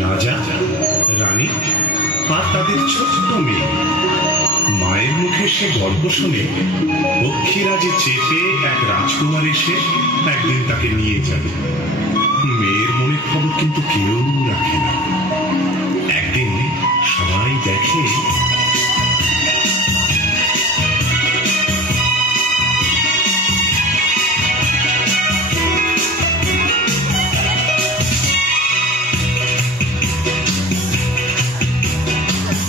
রাজা, রানী আর তাদের ছোট্ট মেয়ে। মায়ের মুখে সে গল্প শুনে পক্ষীরাজে চেপে এক রাজকুমার এসে একদিন তাকে নিয়ে যাবে। মেয়ের মনের খবর কিন্তু কেউ রাখে না। একদিন সবাই দেখে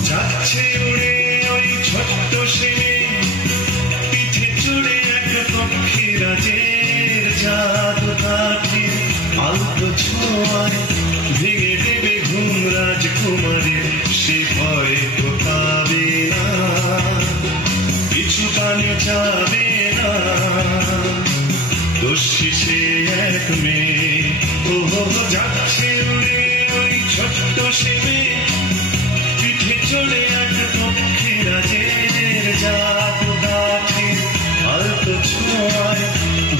যাচ্ছে উড়ে ওই ছোট্ট সেনে, পিঠে চড়ে এক পক্ষীরাজের জাদু কাঠি আলতো ছোঁয়ায় ভেঙে দেবে ঘুম রাজকুমারের। সে ভয় তো পাবে না, কিছু পানে যাবে না। দোষী সে এক মেয়ে, ও যাচ্ছে উড়ে ওই ছোট্ট সেনে, পিঠে চলে এক পক্ষীরাজের জাদু কাঠি আলতো ছোঁয়ায়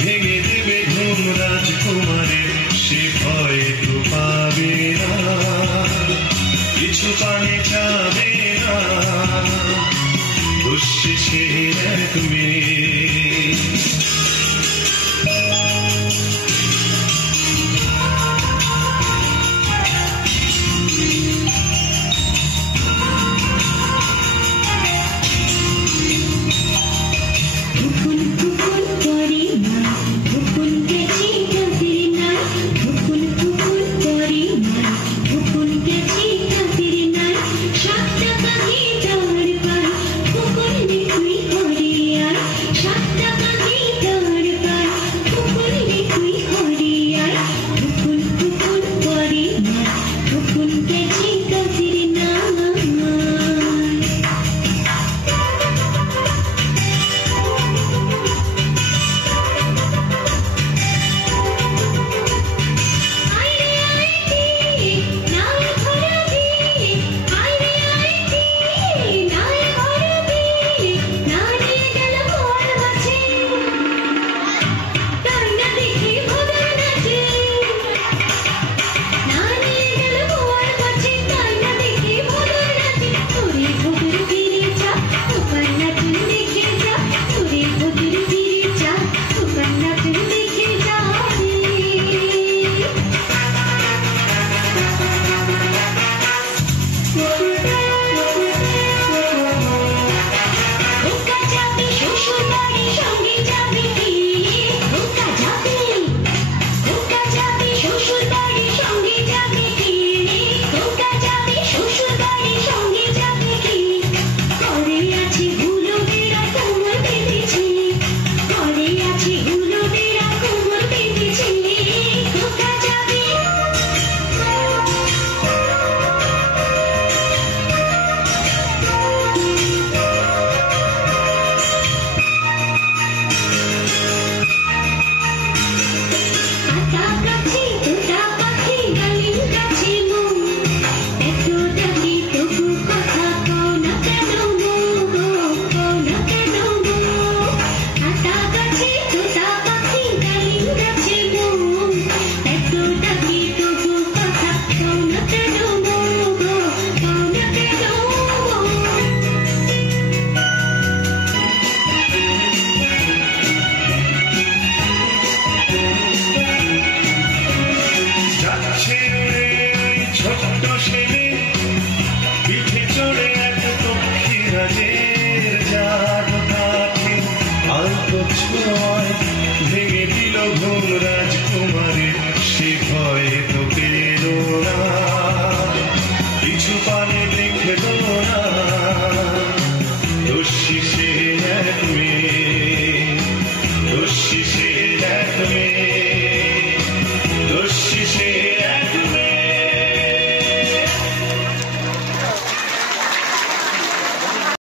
ভেঙে দেবে ঘুম রাজকুমারের। সে ভয় তো পাবে না, কিছু পানে যাবে না। দোষী সে এক মেয়ে। Oh